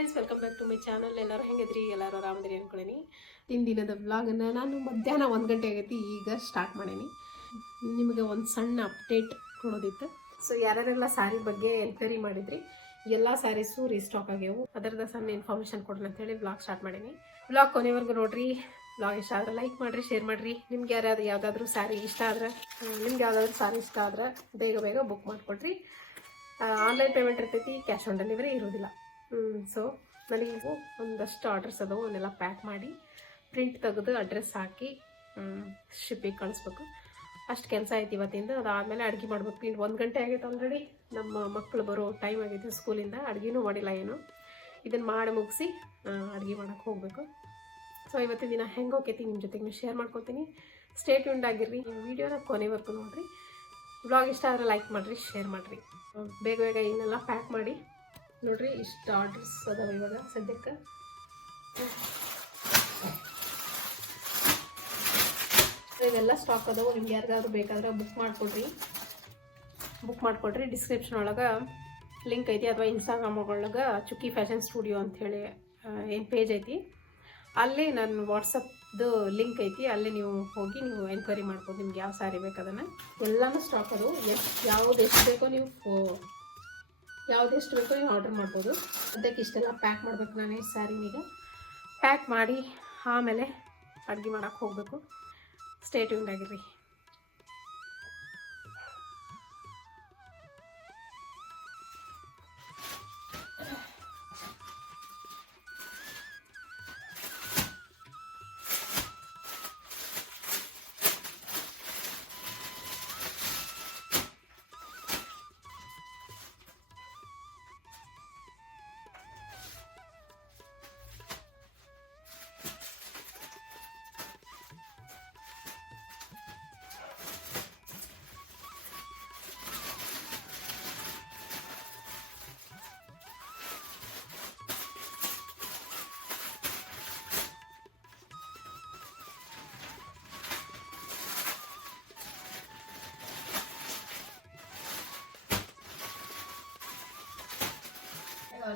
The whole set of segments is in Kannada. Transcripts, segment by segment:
Friends, welcome back to my channel. ಎಲ್ಲರೂ ಹೆಂಗಿದ್ರಿ? ಎಲ್ಲರೂ ಆರಾಮದಿರಿ ಅನ್ಕೊಳ್ಳೀನಿ. ದಿನದ ವ್ಲಾಗನ್ನು ನಾನು ಮಧ್ಯಾಹ್ನ 1 ಗಂಟೆ ಆಗೈತಿ ಈಗ ಸ್ಟಾರ್ಟ್ ಮಾಡೀನಿ. ನಿಮಗೆ ಒಂದು ಸಣ್ಣ ಅಪ್ಡೇಟ್ ಕೊಡೋದಿತ್ತು. ಸೊ ಯಾರ್ಯಾರೆಲ್ಲ ಸ್ಯಾರಿ ಬಗ್ಗೆ ಎನ್ಕ್ವೈರಿ ಮಾಡಿದ್ರಿ, ಎಲ್ಲ ಸ್ಯಾರೀಸು ರೀಸ್ಟಾಕ್ ಆಗ್ಯಾವು. ಅದರದ ಸಣ್ಣ ಇನ್ಫಾರ್ಮೇಷನ್ ಕೊಡೋಣ ಅಂತೇಳಿ ವ್ಲಾಗ್ ಸ್ಟಾರ್ಟ್ ಮಾಡೀನಿ. ವ್ಲಾಗ್ ಕೊನೆವರೆಗೂ ನೋಡ್ರಿ. ವ್ಲಾಗ್ ಇಷ್ಟ ಆದ್ರೆ ಲೈಕ್ ಮಾಡಿರಿ, ಶೇರ್ ಮಾಡಿರಿ. ನಿಮ್ಗೆ ಯಾವುದಾದ್ರೂ ಸ್ಯಾರಿ ಇಷ್ಟ ಆದ್ರೆ, ನಿಮ್ಗೆ ಯಾವುದಾದ್ರೂ ಸ್ಯಾರಿ ಇಷ್ಟ ಆದ್ರೆ ಬೇಗ ಬುಕ್ ಮಾಡಿಕೊಡ್ರಿ. ಆನ್ಲೈನ್ ಪೇಮೆಂಟ್ ಇರ್ತೈತಿ, ಕ್ಯಾಶ್ ಆನ್ ಡೆಲಿವರಿ ಇರೋದಿಲ್ಲ. ಸೊ ನನಗೆ ಒಂದಷ್ಟು ಆರ್ಡರ್ಸ್ ಅದಾವೆ, ಅವನ್ನೆಲ್ಲ ಪ್ಯಾಕ್ ಮಾಡಿ ಪ್ರಿಂಟ್ ತೆಗೆದು ಅಡ್ರೆಸ್ ಹಾಕಿ ಶಿಪ್ಪಿಗೆ ಕಳಿಸ್ಬೇಕು. ಅಷ್ಟು ಕೆಲಸ ಐತಿ ಇವತ್ತಿಂದ. ಅದಾದಮೇಲೆ ಅಡುಗೆ ಮಾಡ್ಬೇಕು. ಇಲ್ಲಿ 1 ಗಂಟೆ ಆಗೈತೆ ಆಲ್ರೆಡಿ. ನಮ್ಮ ಮಕ್ಕಳು ಬರೋ ಟೈಮ್ ಆಗೈತೆ ಸ್ಕೂಲಿಂದ. ಅಡುಗೆನೂ ಮಾಡಿಲ್ಲ ಏನು. ಇದನ್ನು ಮಾಡಿ ಮುಗಿಸಿ ಅಡುಗೆ ಮಾಡೋಕ್ಕೆ ಹೋಗಬೇಕು. ಸೊ ಇವತ್ತಿನ ದಿನ ಹೆಂಗೆ ಹೋಗ್ತೈತಿ ನಿಮ್ಮ ಜೊತೆಗೆ ಶೇರ್ ಮಾಡ್ಕೊತೀನಿ. ಸ್ಟೇ ಟ್ಯೂನ್ಡ್ ಆಗಿರ್ರಿ. ಈ ವಿಡಿಯೋನ ಕೊನೆವರೆಗೂ ನೋಡಿರಿ. ವ್ಲಾಗ್ ಇಷ್ಟ ಆದರೆ ಲೈಕ್ ಮಾಡಿರಿ, ಶೇರ್ ಮಾಡಿರಿ. ಬೇಗ ಇನ್ನೆಲ್ಲ ಪ್ಯಾಕ್ ಮಾಡಿ ನೋಡ್ರಿ. ಇಷ್ಟು ಆರ್ಡರ್ಸ್ ಅದಾವೆ ಇವಾಗ ಸದ್ಯಕ್ಕೆ. ಇವೆಲ್ಲ ಸ್ಟಾಕ್ ಅದಾವೆ. ನಿಮ್ಗೆ ಯಾರಿಗಾದ್ರೂ ಬೇಕಾದ್ರೆ ಬುಕ್ ಮಾಡಿಕೊಡ್ರಿ. ಡಿಸ್ಕ್ರಿಪ್ಷನ್ ಒಳಗೆ ಲಿಂಕ್ ಐತಿ, ಅಥವಾ ಇನ್ಸ್ಟಾಗ್ರಾಮ್ ಒಳಗೆ ಚುಕ್ಕಿ ಫ್ಯಾಷನ್ ಸ್ಟುಡಿಯೋ ಅಂಥೇಳಿ ಏನು ಪೇಜ್ ಐತಿ, ಅಲ್ಲಿ ನನ್ನ ವಾಟ್ಸಪ್ದು ಲಿಂಕ್ ಐತಿ. ಅಲ್ಲಿ ನೀವು ಹೋಗಿ ನೀವು ಎನ್ಕ್ವೈರಿ ಮಾಡ್ಬೋದು. ನಿಮ್ಗೆ ಯಾವ ಸ್ಯಾರಿ ಬೇಕು ಅದನ್ನು. ಎಲ್ಲನೂ ಸ್ಟಾಕ್ ಅದು. ಯಾವುದೆಷ್ಟು ಬೇಕೋ ನೀವು ಆರ್ಡರ್ ಮಾಡ್ಬೋದು. ಅದಕ್ಕೆ ಇಷ್ಟೆಲ್ಲ ಪ್ಯಾಕ್ ಮಾಡ್ಬೇಕು. ನಾನು ಈ ಸ್ಯಾರಿನಿಗೆ ಪ್ಯಾಕ್ ಮಾಡಿ ಆಮೇಲೆ ಅಡುಗೆ ಮಾಡೋಕ್ಕೆ ಹೋಗಬೇಕು. ಸ್ಟೇ ಟ್ಯೂನ್ಡ್ ಆಗಿರ್ರಿ.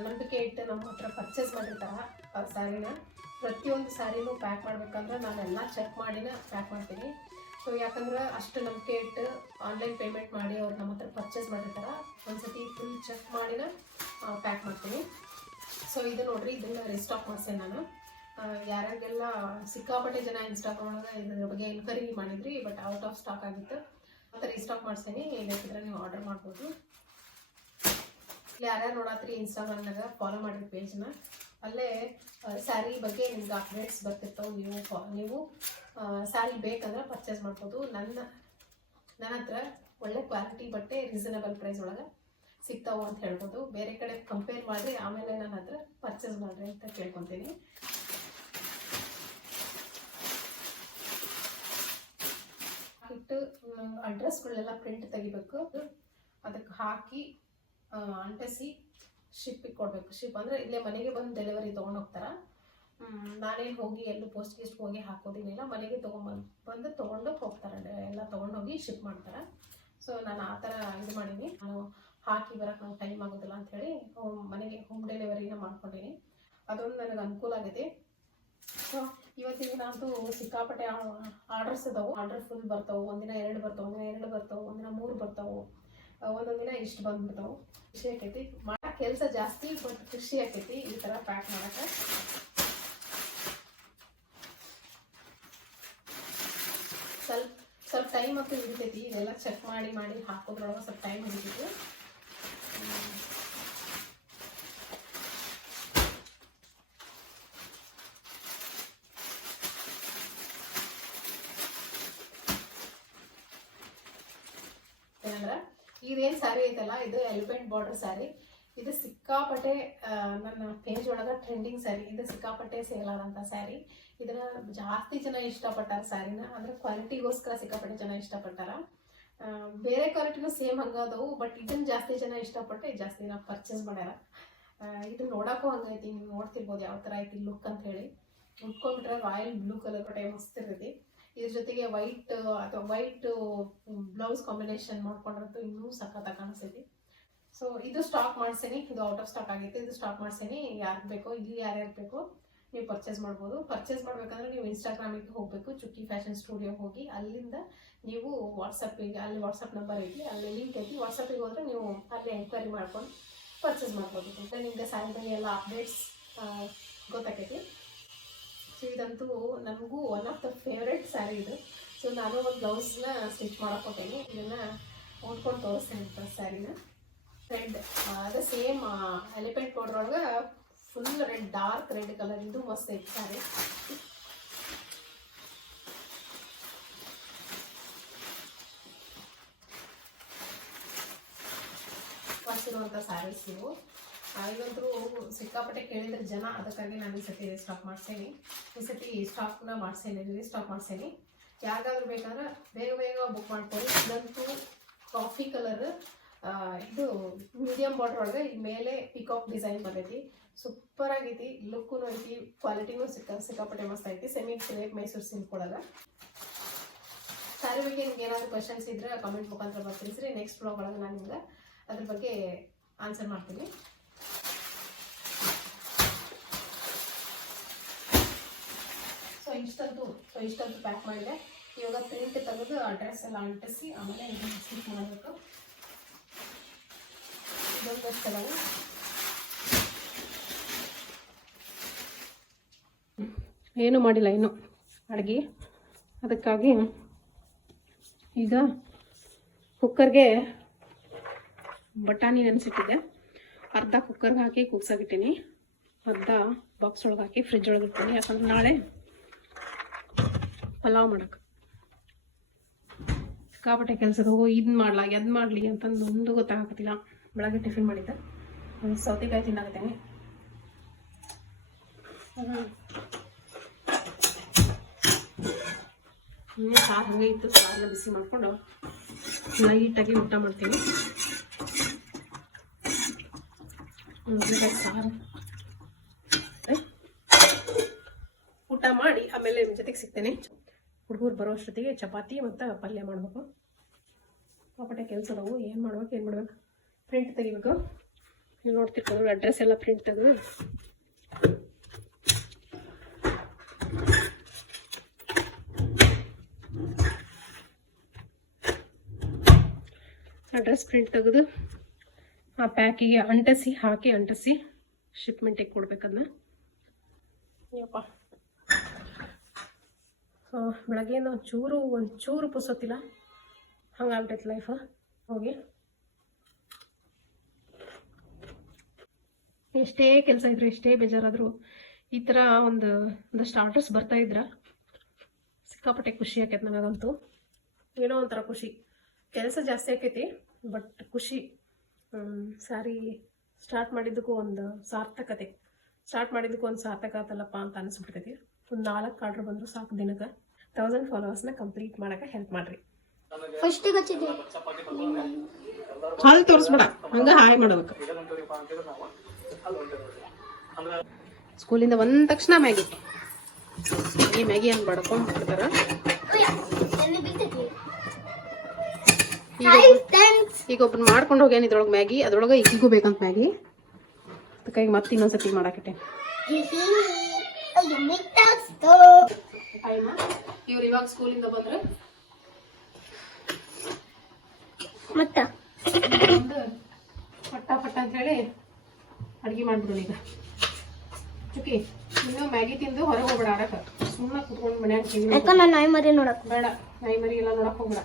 ನಂಬಿಕೆ ಇಟ್ಟು ನಮ್ಮ ಹತ್ರ ಪರ್ಚೇಸ್ ಮಾಡಿರ್ತಾರೆ ಆ ಸ್ಯಾರಿನ. ಪ್ರತಿಯೊಂದು ಸ್ಯಾರಿನೂ ಪ್ಯಾಕ್ ಮಾಡ್ಬೇಕಂದ್ರೆ ನಾನೆಲ್ಲ ಚೆಕ್ ಮಾಡಿನ ಪ್ಯಾಕ್ ಮಾಡ್ತೀನಿ. ಸೊ ಯಾಕಂದ್ರೆ ಅಷ್ಟು ನಂಬಿಕೆ ಇಟ್ಟು ಆನ್ಲೈನ್ ಪೇಮೆಂಟ್ ಮಾಡಿ ಅವ್ರು ನಮ್ಮ ಹತ್ರ ಪರ್ಚೇಸ್ ಮಾಡಿರ್ತಾರೆ. ಒಂದ್ಸತಿ ಫುಲ್ ಚೆಕ್ ಮಾಡಿನ ಪ್ಯಾಕ್ ಮಾಡ್ತೀನಿ. ಸೊ ಇದು ನೋಡ್ರಿ, ಇದನ್ನು ರೀಸ್ಟಾಕ್ ಮಾಡ್ಸೇನೆ ನಾನು. ಯಾರಿಗೆಲ್ಲ ಸಿಕ್ಕಾಪಟ್ಟೆ ಜನ ಇನ್ಸ್ಟಾಗ್ರಾಮ್ ಒಳಗೆ ಇದ್ರ ಬಗ್ಗೆ ಎನ್ಕ್ವೈರಿ ಮಾಡಿದ್ರಿ, ಬಟ್ ಔಟ್ ಆಫ್ ಸ್ಟಾಕ್ ಆಗಿತ್ತು. ಮತ್ತು ರೀಸ್ಟಾಕ್ ಮಾಡ್ಸೇನೆ. ಬೇಕಿದ್ರೆ ನೀವು ಆರ್ಡರ್ ಮಾಡ್ಬೋದು. ಇಲ್ಲಿ ಯಾರ್ಯಾರು ನೋಡತ್ರಿ ಇನ್ಸ್ಟಾಗ್ರಾಮ್ನಾಗ ಫಾಲೋ ಮಾಡಿರಿ ಪೇಜ್ನ, ಅಲ್ಲೇ ಸ್ಯಾರಿ ಬಗ್ಗೆ ನಿಮ್ಗೆ ಅಪ್ಡೇಟ್ಸ್ ಬರ್ತಿರ್ತಾವೆ. ನೀವು ಸ್ಯಾರಿ ಬೇಕಂದ್ರೆ ಪರ್ಚೇಸ್ ಮಾಡ್ಬೋದು. ನನ್ನ ಹತ್ರ ಒಳ್ಳೆ ಕ್ವಾಲಿಟಿ ಬಟ್ಟೆ ರೀಸನಬಲ್ ಪ್ರೈಸ್ ಒಳಗೆ ಸಿಗ್ತಾವೆ ಅಂತ ಹೇಳ್ಬೋದು. ಬೇರೆ ಕಡೆ ಕಂಪೇರ್ ಮಾಡಿರಿ, ಆಮೇಲೆ ನನ್ನ ಹತ್ರ ಪರ್ಚೇಸ್ ಮಾಡಿರಿ ಅಂತ ಕೇಳ್ಕೊತೀನಿ. ಇಟ್ಟು ಅಡ್ರೆಸ್ಗಳೆಲ್ಲ ಪ್ರಿಂಟ್ ತೆಗಿಬೇಕು. ಅದಕ್ಕೆ ಹಾಕಿ ಅಂಟಿಸಿ ಶಿಪ್ಪಿಗೆ ಕೊಡಬೇಕು. ಶಿಪ್ ಅಂದರೆ ಇಲ್ಲೇ ಮನೆಗೆ ಬಂದು ಡೆಲಿವರಿ ತೊಗೊಂಡು ಹೋಗ್ತಾರೆ. ನಾನೇನು ಹೋಗಿ ಎಲ್ಲೂ ಪೋಸ್ಟ್ ಗಿಸ್ಟ್ ಹೋಗಿ ಹಾಕೋದಿನಿಲ್ಲ. ಮನೆಗೆ ಬಂದು ತೊಗೊಂಡು ಹೋಗ್ತಾರೆ. ಎಲ್ಲ ತೊಗೊಂಡೋಗಿ ಶಿಪ್ ಮಾಡ್ತಾರೆ. ಸೊ ನಾನು ಆ ಥರ ಇದು ಮಾಡೀನಿ. ನಾನು ಹಾಕಿ ಬರೋಕ್ಕೆ ನಂಗೆ ಟೈಮ್ ಆಗೋದಿಲ್ಲ ಅಂಥೇಳಿ ಮನೆಗೆ ಹೋಮ್ ಡೆಲಿವರಿನ ಮಾಡ್ಕೊಂಡೀನಿ. ಅದೊಂದು ನನಗೆ ಅನುಕೂಲ ಆಗಿದೆ. ಸೊ ಇವತ್ತಿನ ದಿನ ಅಂತೂ ಸಿಕ್ಕಾಪಟ್ಟೆ ಆರ್ಡರ್ಸ್ ಅದಾವೆ. ಆರ್ಡರ್ ಫುಲ್ ಬರ್ತಾವೆ. ಒಂದಿನ 2 ಬರ್ತಾವೆ, ಒಂದಿನ 2 ಬರ್ತಾವೆ, ಒಂದಿನ 3 ಬರ್ತಾವೆ, ಒಂದೊಂದು ದಿನ ಇಷ್ಟು ಬಂದ್ಬಿಡ್ತಾವೆ. ಖುಷಿ ಆಕೈತಿ. ಮಾಡೋ ಕೆಲಸ ಜಾಸ್ತಿ, ಬಟ್ ಖುಷಿ ಆಕೈತಿ ಈ ಥರ ಪ್ಯಾಕ್ ಮಾಡೋಕ್ಕೆ. ಸ್ವಲ್ಪ ಟೈಮ್ ಅಂತೂ ಹಿಡಿತೈತಿ. ಇದೆಲ್ಲ ಚೆಕ್ ಮಾಡಿ ಹಾಕೋದ್ರೊಳಗೆ ಸ್ವಲ್ಪ ಟೈಮ್ ಹಿಡಿತೈತಿ. ಏನಂದ್ರೆ ಇದೇನು ಸ್ಯಾರಿ ಐತಲ್ಲ, ಇದು ಎಲಿಫೆಂಟ್ ಬಾರ್ಡರ್ ಸ್ಯಾರಿ. ಇದು ಸಿಕ್ಕಾಪಟ್ಟೆ ನನ್ನ ಪೇಜ್ ಒಳಗೆ ಟ್ರೆಂಡಿಂಗ್ ಸ್ಯಾರಿ. ಇದು ಸಿಕ್ಕಾಪಟ್ಟೆ ಸೇಲ್ ಆದಂಥ ಸ್ಯಾರಿ. ಇದನ್ನ ಜಾಸ್ತಿ ಜನ ಇಷ್ಟಪಟ್ಟಾರ ಸ್ಯಾರಿನ. ಅಂದರೆ ಕ್ವಾಲಿಟಿಗೋಸ್ಕರ ಸಿಕ್ಕಾಪಟ್ಟೆ ಜನ ಇಷ್ಟಪಟ್ಟಾರ. ಬೇರೆ ಕ್ವಾಲಿಟಿನೂ ಸೇಮ್ ಹಂಗದವು, ಬಟ್ ಇದನ್ನು ಜಾಸ್ತಿ ಜನ ಇಷ್ಟಪಟ್ಟು ಜಾಸ್ತಿ ಜನ ಪರ್ಚೇಸ್ ಮಾಡ್ಯಾರ. ಇದು ನೋಡೋಕ್ಕೂ ಹಂಗೈತಿ. ನೀವು ನೋಡ್ತಿರ್ಬೋದು ಯಾವ ಥರ ಐತಿ ಲುಕ್ ಅಂತ ಹೇಳಿ. ಉಟ್ಕೊಂಡ್ಬಿಟ್ರೆ ರಾಯಲ್ ಬ್ಲೂ ಕಲರ್ ಕೊಟ್ಟೆ ಮಸ್ತ್ ಇರ್ತೈತಿ. ಇದ್ರ ಜೊತೆಗೆ ವೈಟ್ ಅಥವಾ ವೈಟ್ ಬ್ಲೌಸ್ ಕಾಂಬಿನೇಷನ್ ಮಾಡ್ಕೊಂಡ್ರಂತೂ ಇನ್ನೂ ಸಖತ್ತಾಗಿ ಕಾಣಿಸ್ತೈತಿ. ಸೊ ಇದು ಸ್ಟಾಕ್ ಮಾಡ್ಸೇನಿ, ಇದು ಔಟ್ ಆಫ್ ಸ್ಟಾಕ್ ಆಗೈತೆ. ಇದು ಸ್ಟಾಕ್ ಮಾಡ್ಸೇನಿ. ಯಾರು ಬೇಕೋ ಇಲ್ಲಿ ಯಾರ್ಯಾರು ಬೇಕೋ ನೀವು ಪರ್ಚೇಸ್ ಮಾಡ್ಬೋದು. ಪರ್ಚೇಸ್ ಮಾಡ್ಬೇಕಂದ್ರೆ ನೀವು ಇನ್ಸ್ಟಾಗ್ರಾಮಿಗೆ ಹೋಗಬೇಕು, ಚುಕ್ಕಿ ಫ್ಯಾಷನ್ ಸ್ಟುಡಿಯೋ ಹೋಗಿ ಅಲ್ಲಿಂದ ನೀವು ವಾಟ್ಸಪ್ಪಿಗೆ, ಅಲ್ಲಿ ವಾಟ್ಸಪ್ ನಂಬರ್ ಐತಿ, ಅಲ್ಲಿ ಲಿಂಕ್ ಐತಿ, ವಾಟ್ಸಪ್ಪಿಗೆ ಹೋದ್ರೆ ನೀವು ಅಲ್ಲಿ ಎಂಕ್ವೈರಿ ಮಾಡ್ಕೊಂಡು ಪರ್ಚೇಸ್ ಮಾಡ್ಬೋದು. ಮತ್ತು ನಿಮಗೆ ಸ್ಯಾಲ್ರಿ ಎಲ್ಲ ಅಪ್ಡೇಟ್ಸ್ ಗೊತ್ತಾಕೈತಿ. ಸೊ ಇದಂತೂ ನನಗೂ one of the favourite sari ಇದು. ಸೊ ನಾನು ಒಂದು ಬ್ಲೌಸ್ನ ಸ್ಟಿಚ್ ಮಾಡಕೊಟ್ಟೇನಿ. ಇದನ್ನು ಓದ್ಕೊಂಡು ತೋರಿಸ್ತೇನೆ ಸ್ಯಾರಿನ. ರೆಡ್ ಅದೇ ಸೇಮ್ ಎಲಿಫೆಂಟ್ ಪೌಡರ್ ಒಳಗೆ full red, dark red colour. ಇದು ಮಸ್ತ್ ಐತಿ ಸ್ಯಾರಿ. ಮಾಡ್ಸಿರುವಂಥ ಸ್ಯಾರೀಸ್ ಇವು. ಇದಂತರೂ ಸಿಕ್ಕಾಪಟ್ಟೆ ಕೇಳಿದ್ರೆ ಜನ, ಅದಕ್ಕಾಗಿ ನಾನು ಈ ಸತಿ ಸ್ಟಾಕ್ ಮಾಡ್ಸೇನಿ. ಈ ಸತಿ ಸ್ಟಾಕ್ನ ಮಾಡ್ಸೇನಿ, ಸ್ಟಾಕ್ ಮಾಡ್ಸೇನಿ. ಯಾರಿಗಾದ್ರೂ ಬೇಕಾದ್ರೆ ಬೇಗ ಬೇಗ ಬುಕ್ ಮಾಡ್ಕೊಳ್ಳಿ. ಇದಂತೂ ಕಾಫಿ ಕಲರ್, ಇದು ಮೀಡಿಯಮ್ ಬಾರ್ಡರ್ ಒಳಗೆ ಈ ಮೇಲೆ ಪಿಕಾಕ್ ಡಿಸೈನ್ ಬಂದೈತಿ. ಸೂಪರ್ ಆಗೈತಿ, ಲುಕ್ಕೂ ಐತಿ, ಕ್ವಾಲಿಟಿನೂ ಸಿಕ್ಕಾಪಟ್ಟೆ ಮಸ್ತ್ ಐತಿ. ಸೆಮಿ ಕ್ರೇಪ್ ಮೈಸೂರು ಸಿಲ್ಕ್ ಒಳಗೆ. ಸ್ಯಾರಿ ಬಗ್ಗೆ ನಿಮ್ಗೆ ಏನಾದರೂ ಕ್ವಶನ್ಸ್ ಇದ್ರೆ ಕಮೆಂಟ್ ಮುಖಾಂತರ ಬರ್ತಿರಿಸ್ರಿ. ನೆಕ್ಸ್ಟ್ ಬ್ಲಾಗ್ ಒಳಗೆ ನಾನು ನಿಮ್ಗೆ ಅದ್ರ ಬಗ್ಗೆ ಆನ್ಸರ್ ಮಾಡ್ತೀನಿ. ಸೊ ಇಷ್ಟಂತೂ ಪ್ಯಾಕ್ ಮಾಡಿದೆ. ಇವಾಗ ಪ್ರಿಂಟ್ ತೆಗೆದು ಅಡ್ರೆಸ್ ಎಲ್ಲ ಅಂಟಿಸಿ ಆಮೇಲೆ ಇದನ್ನು ಸ್ಟಿಚ್ ಮಾಡಬೇಕು. ಇದೊಂದಷ್ಟು ಏನು ಮಾಡಿಲ್ಲ ಇನ್ನು ಅಡುಗೆ. ಅದಕ್ಕಾಗಿ ಈಗ ಕುಕ್ಕರ್ಗೆ ಬಟಾಣಿ ನೆನೆಸಿಟ್ಟಿದ್ದೆ. ಅರ್ಧ ಕುಕ್ಕರ್ಗೆ ಹಾಕಿ ಕೂಗ್ಸಾಗಿಟ್ಟೀನಿ, ಅರ್ಧ ಬಾಕ್ಸ್ ಒಳಗೆ ಹಾಕಿ ಫ್ರಿಜ್ ಒಳಗೆ ಇಡ್ತೀನಿ. ಯಾಕಂದ್ರೆ ನಾಳೆ ಪಲಾವ್ ಮಾಡೋಕೆ ಸಿಕ್ಕಾಪಟ್ಟೆ ಕೆಲಸದ ಹೋಗೋ ಇದು ಮಾಡ್ಲಾ ಎದ್ದು ಮಾಡಲಿ ಅಂತಂದು ಒಂದು ಗೊತ್ತಾಗತ್ತಿಲ್ಲ. ಬೆಳಗ್ಗೆ ಟಿಫಿನ್ ಮಾಡಿದ್ದೆ, ಸೌತೆಕಾಯಿ ತಿನ್ನಾಕತ್ತೇನೆ. ಸಾರು ಹಾಗೆ ಇತ್ತು, ಸಾರನ್ನ ಬಿಸಿ ಮಾಡಿಕೊಂಡು ಲೈಟಾಗಿ ಊಟ ಮಾಡ್ತೀನಿ. ಸಾರು ಊಟ ಮಾಡಿ ಆಮೇಲೆ ನಿಮ್ಮ ಜೊತೆಗೆ ಸಿಗ್ತೇನೆ. ಹುಡುಗರು ಬರೋ ಅಷ್ಟೊತ್ತಿಗೆ ಚಪಾತಿ ಮತ್ತು ಪಲ್ಯ ಮಾಡಬೇಕು. ಪಾಪಟ್ಟೆ ಕೆಲಸ ಅದಾವು, ಏನು ಮಾಡ್ಬೇಕು. ಪ್ರಿಂಟ್ ತೆಗಿಬೇಕು. ನೀವು ನೋಡ್ತಿರ್ತಾರೆ ಅಡ್ರೆಸ್ ಎಲ್ಲ ಪ್ರಿಂಟ್ ತೆಗೆದು ಆ ಪ್ಯಾಕಿಗೆ ಅಂಟಿಸಿ ಶಿಪ್ಮೆಂಟಿಗೆ ಕೊಡ್ಬೇಕದನ್ನ. ಯಪ್ಪ, ಸೊ ಬೆಳಗ್ಗೆಯಿಂದ ಒಂಚೂರು ಪುಸೋತಿಲ್ಲ, ಹಂಗಾಗ್ಬಿಟ್ಟೈತೆ ಲೈಫ್. ಹೋಗಿ ಎಷ್ಟೇ ಕೆಲಸ ಇದ್ರು, ಎಷ್ಟೇ ಬೇಜಾರಾದರೂ ಈ ಥರ ಒಂದಷ್ಟು ಆರ್ಡರ್ಸ್ ಬರ್ತಾಯಿದ್ರೆ ಸಿಕ್ಕಾಪಟ್ಟೆ ಖುಷಿ ಆಕೈತೆ ನನಗಂತೂ. ಏನೋ ಒಂಥರ ಖುಷಿ. ಕೆಲಸ ಜಾಸ್ತಿ ಆಕೈತಿ, ಬಟ್ ಖುಷಿ. ಸ್ಯಾರಿ ಸ್ಟಾರ್ಟ್ ಮಾಡಿದ್ದಕ್ಕೂ ಒಂದು ಸಾರ್ಥಕತೆ, ಆತಲ್ಲಪ್ಪ ಅಂತ ಅನಿಸ್ಬಿಡ್ತೈತಿ. ಒಂದು 4 ಆರ್ಡ್ರ್ ಬಂದರೂ ಸಾಕು ದಿನಕ್ಕೆ. 1000 ಫಾಲೋವರ್ಸ್ನ ಕಂಪ್ಲೀಟ್ ಮಾಡೋಕೆ ಹೆಲ್ಪ್ ಮಾಡಿರಿ. ಅಲ್ಲಿ ತೋರಿಸ್ಬೇಡ, ಹಂಗೆ ಹಾಯ್ ಮಾಡ್ಬೇಕು. ಸ್ಕೂಲಿಂದ ಬಂದ ತಕ್ಷಣ ಮ್ಯಾಗಿ ಅಂತ ಬಡ್ಕೊಂಡು ಬಿಡ್ತಾರ. ಈಗ ಒಬ್ಬರು ಮಾಡ್ಕೊಂಡು ಹೋಗ್ಯಾನ ಇದ್ರೊಳಗೆ ಮ್ಯಾಗಿ, ಅದ್ರೊಳಗೆ ಈಗಿಗೂ ಬೇಕಂತ ಮ್ಯಾಗಿ. ಅದಕ್ಕಾಗಿ ಮತ್ತೆ ಇನ್ನೊಂದ್ಸತಿ ಮಾಡಾಕಿಟ್ಟೆ. ಇವ್ರು ಇವಾಗ ಸ್ಕೂಲಿಂದ ಬಂದ್ರೆ ಪಟ್ಟ ಅಂತ ಹೇಳಿ ಅಡ್ಗೆ ಮಾಡ್ಬಿಡೋಣ. ಈಗ ಚುಕ್ಕಿ, ಇನ್ನು ಮ್ಯಾಗಿ ತಿಂದು ಹೊರಗೆ ಹೋಗ್ಬೇಡ ಆಡಕ. ಸುಮ್ಮನೆ ಕುತ್ಕೊಂಡು ಮನ್ಯಾಗ ನಾಯಿ ಮರಿ ನೋಡಕ್ ಬೇಡ, ನಾಯಿ ಮರಿ ಎಲ್ಲ ನೋಡಕ್ ಹೋಗ್ಬೇಡ.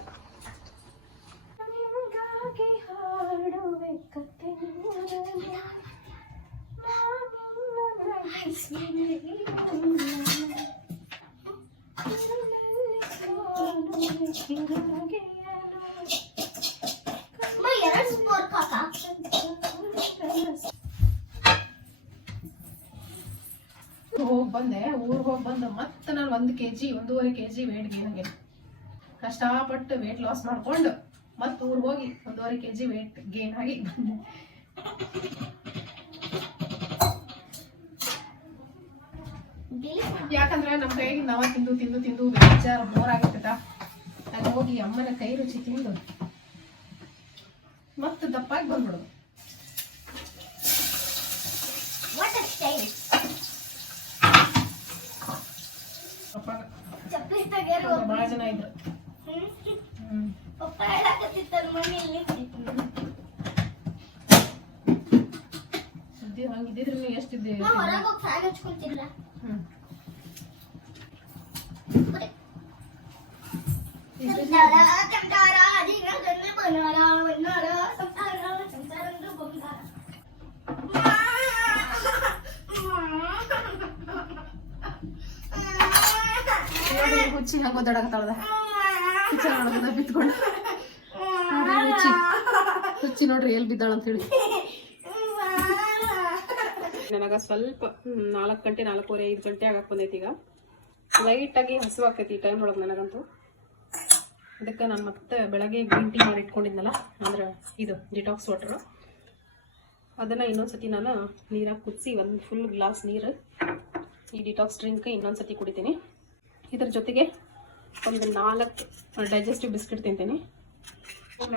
ಊರಿಗೆ ಹೋಗಿ ಬಂದು ಮತ್ತೆ ನಾನು 1 kg 1.5 kg ವೇಟ್ ಗೇನ್ ಆಗೇನೆ. ಕಷ್ಟಪಟ್ಟು ವೇಟ್ ಲಾಸ್ ಮಾಡ್ಕೊಂಡು ಮತ್ತೆ ಊರಿಗೆ ಹೋಗಿ 1.5 kg ವೇಟ್ ಗೇನ್ ಆಗಿ ಬಂದೆ. ಯಾಕಂದ್ರೆ ನಮ್ಮ ಕೈಗೆ ನಾವ ತಿಂದು ಬೇಜಾರು ಬೋರ್ ಆಗಿರ್ತದ. ಅಲ್ಲಿ ಹೋಗಿ ಅಮ್ಮನ ಕೈ ರುಚಿ ತಿಂದು ಮತ್ತೆ ದಪ್ಪಾಗಿ ಬಂದ್ಬಿಡೋದು. ಭಾಳ ಜನ ಇದ್ರು. ಸುದ್ದಿ ಹಂಗಿದ್ದಿದ್ರೆ ನೀವು ಎಷ್ಟಿದ್ದೆ? ಹುಚ್ಚಿ ಹಾಕೋ ದೊಡ್ಡಾಗತ್ತಾಳದ ಕಿಚನ್ ಒಳಗದ ಬಿತ್ಕೊಂಡು ಹುಚ್ಚಿ ಹುಚ್ಚಿ ನೋಡ್ರಿ ಎಲ್ಲಿ ಬಿದ್ದಾಳ ಅಂತ ಹೇಳಿ. ನನಗೆ ಸ್ವಲ್ಪ 4 ಗಂಟೆ 4:15 5 ಗಂಟೆ ಆಗಕ್ಕೆ ಬಂದೈತಿ. ಈಗ ಲೈಟಾಗಿ ಹಸಿವು ಆಕೈತಿ ಈ ಟೈಮ್ ಒಳಗೆ ನನಗಂತೂ. ಅದಕ್ಕೆ ನಾನು ಮತ್ತೆ ಬೆಳಗ್ಗೆ ಗ್ರೀನ್ ಟೀ ಮಾಡಿ ಇಟ್ಕೊಂಡಿದ್ನಲ್ಲ, ಅಂದ್ರೆ ಇದು ಡಿಟಾಕ್ಸ್ ವಾಟರು, ಅದನ್ನು ಇನ್ನೊಂದ್ಸತಿ ನಾನು ನೀರಾಗಿ ಕುದಿಸಿ ಒಂದು ಫುಲ್ ಗ್ಲಾಸ್ ನೀರು ಈ ಡಿಟಾಕ್ಸ್ ಡ್ರಿಂಕ್ ಇನ್ನೊಂದ್ಸತಿ ಕುಡಿತೀನಿ. ಇದ್ರ ಜೊತೆಗೆ ಒಂದು 4 ಡೈಜೆಸ್ಟಿವ್ ಬಿಸ್ಕಿಟ್ ತಿಂತೀನಿ.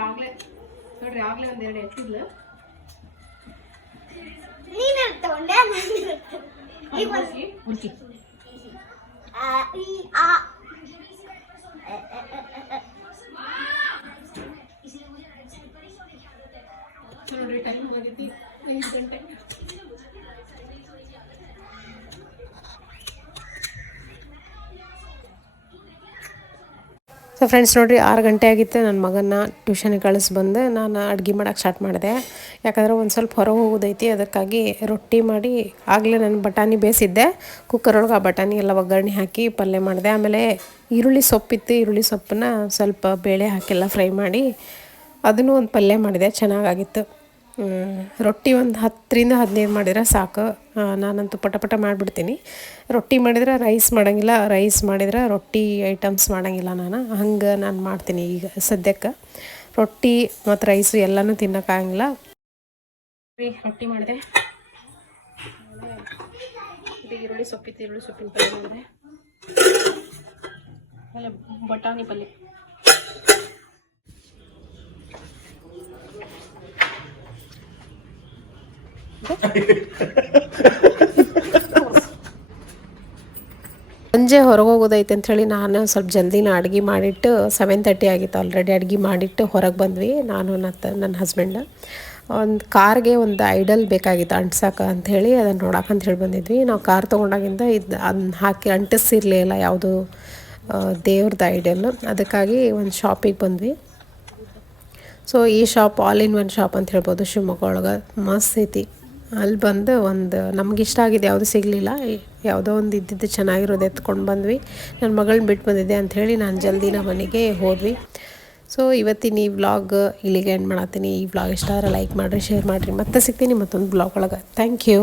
ಆಗಲೇ ನೋಡ್ರಿ, ಆಗಲೇ ಒಂದೆರಡು ಎತ್ತಿದ್ಲು. ನೋಡ್ರಿ ಟೈಮ್ ಹೋಗೈತಿ 5 ಗಂಟೆ. ಸೊ ಫ್ರೆಂಡ್ಸ್ ನೋಡಿರಿ, 6 ಗಂಟೆ ಆಗಿತ್ತು. ನನ್ನ ಮಗನ ಟ್ಯೂಷನಿಗೆ ಕಳಿಸ್ಬಂದು ನಾನು ಅಡುಗೆ ಮಾಡೋಕ್ಕೆ ಸ್ಟಾರ್ಟ್ ಮಾಡಿದೆ. ಯಾಕಂದರೆ ಒಂದು ಸ್ವಲ್ಪ ಹೊರಗೆ ಹೋಗೋದೈತಿ, ಅದಕ್ಕಾಗಿ ರೊಟ್ಟಿ ಮಾಡಿ ಆಗಲೇ ನಾನು ಬಟಾಣಿ ಬೇಯಿಸಿದ್ದೆ ಕುಕ್ಕರೊಳಗೆ. ಆ ಬಟಾಣಿ ಎಲ್ಲ ಒಗ್ಗರಣೆ ಹಾಕಿ ಪಲ್ಯ ಮಾಡಿದೆ. ಆಮೇಲೆ ಈರುಳ್ಳಿ ಸೊಪ್ಪಿತ್ತು, ಈರುಳ್ಳಿ ಸೊಪ್ಪನ್ನ ಸ್ವಲ್ಪ ಬೇಳೆ ಹಾಕಿಲ್ಲ ಫ್ರೈ ಮಾಡಿ ಅದನ್ನು ಒಂದು ಪಲ್ಯ ಮಾಡಿದೆ, ಚೆನ್ನಾಗಾಗಿತ್ತು. ರೊಟ್ಟಿ ಒಂದು 10ರಿಂದ 15 ಮಾಡಿದ್ರೆ ಸಾಕು. ನಾನಂತೂ ಪಟ ಮಾಡಿಬಿಡ್ತೀನಿ. ರೊಟ್ಟಿ ಮಾಡಿದ್ರೆ ರೈಸ್ ಮಾಡೋಂಗಿಲ್ಲ, ರೈಸ್ ಮಾಡಿದ್ರೆ ರೊಟ್ಟಿ ಐಟಮ್ಸ್ ಮಾಡೋಂಗಿಲ್ಲ. ಹಂಗೆ ನಾನು ಮಾಡ್ತೀನಿ. ಈಗ ಸದ್ಯಕ್ಕೆ ರೊಟ್ಟಿ ಮತ್ತು ರೈಸು ಎಲ್ಲನೂ ತಿನ್ನೋಕ್ಕಾಗಂಗಿಲ್ಲ. ರೊಟ್ಟಿ ಮಾಡಿದೆ, ಈರುಳ್ಳಿ ಸೊಪ್ಪಿತ್ತು, ಈರುಳ್ಳಿ ಸೊಪ್ಪಿನ ಪಲ್ಯ ಮಾಡಿದೆ, ಆಮೇಲೆ ಬಟಾಣಿ ಪಲ್ಯ. ಸಂಜೆ ಹೊರಗೆ ಹೋಗೋದೈತೆ ಅಂಥೇಳಿ ನಾನು ಸ್ವಲ್ಪ ಜಲ್ದಿನ ಅಡುಗೆ ಮಾಡಿಟ್ಟು 7:30 ಆಗಿತ್ತು ಆಲ್ರೆಡಿ. ಅಡುಗೆ ಮಾಡಿಟ್ಟು ಹೊರಗೆ ಬಂದ್ವಿ ನಾನು ಮತ್ತು ನನ್ನ ಹಸ್ಬೆಂಡ್. ಒಂದು ಕಾರ್ಗೆ ಒಂದು ಐಡಲ್ ಬೇಕಾಗಿತ್ತು ಅಂಟ್ಸಕ್ಕೆ ಅಂಥೇಳಿ, ಅದನ್ನು ನೋಡೋಕಂತ ಹೇಳಿ ಬಂದಿದ್ವಿ. ನಾವು ಕಾರ್ ತೊಗೊಂಡಾಗಿಂದ ಅದನ್ನ ಹಾಕಿ ಅಂಟಿಸಿರಲಿಲ್ಲ ಯಾವುದು ದೇವ್ರದ್ದು ಐಡಲ್. ಅದಕ್ಕಾಗಿ ಒಂದು ಶಾಪಿಗೆ ಬಂದ್ವಿ. ಸೊ ಈ shop all in one shop ಅಂತ ಹೇಳ್ಬೋದು, ಶಿವಮೊಗ್ಗ ಒಳಗೆ ಮಸ್ತ್ ಐತಿ. ಅಲ್ಲಿ ಬಂದು ಒಂದು ನಮಗಿಷ್ಟ ಆಗಿದೆ, ಯಾವುದೂ ಸಿಗಲಿಲ್ಲ, ಯಾವುದೋ ಒಂದು ಇದ್ದಿದ್ದು ಚೆನ್ನಾಗಿರೋದು ಎತ್ಕೊಂಡು ಬಂದ್ವಿ. ನನ್ನ ಮಗಳನ್ನ ಬಿಟ್ಟು ಬಂದಿದ್ದೆ ಅಂಥೇಳಿ ನಾನು ಜಲ್ದಿನ ಮನೆಗೆ ಹೋದ್ವಿ. ಸೊ ಇವತ್ತಿನ ಈ ವ್ಲಾಗ್ ಇಲ್ಲಿಗೆ ಎಂಡ್ ಮಾಡತ್ತೀನಿ. ಈ ವ್ಲಾಗ್ ಇಷ್ಟ ಆದರೆ ಲೈಕ್ ಮಾಡಿರಿ, ಶೇರ್ ಮಾಡಿರಿ. ಮತ್ತೆ ಸಿಗ್ತೀನಿ ಮತ್ತೊಂದು ವ್ಲಾಗ್ ಒಳಗೆ. Thank you.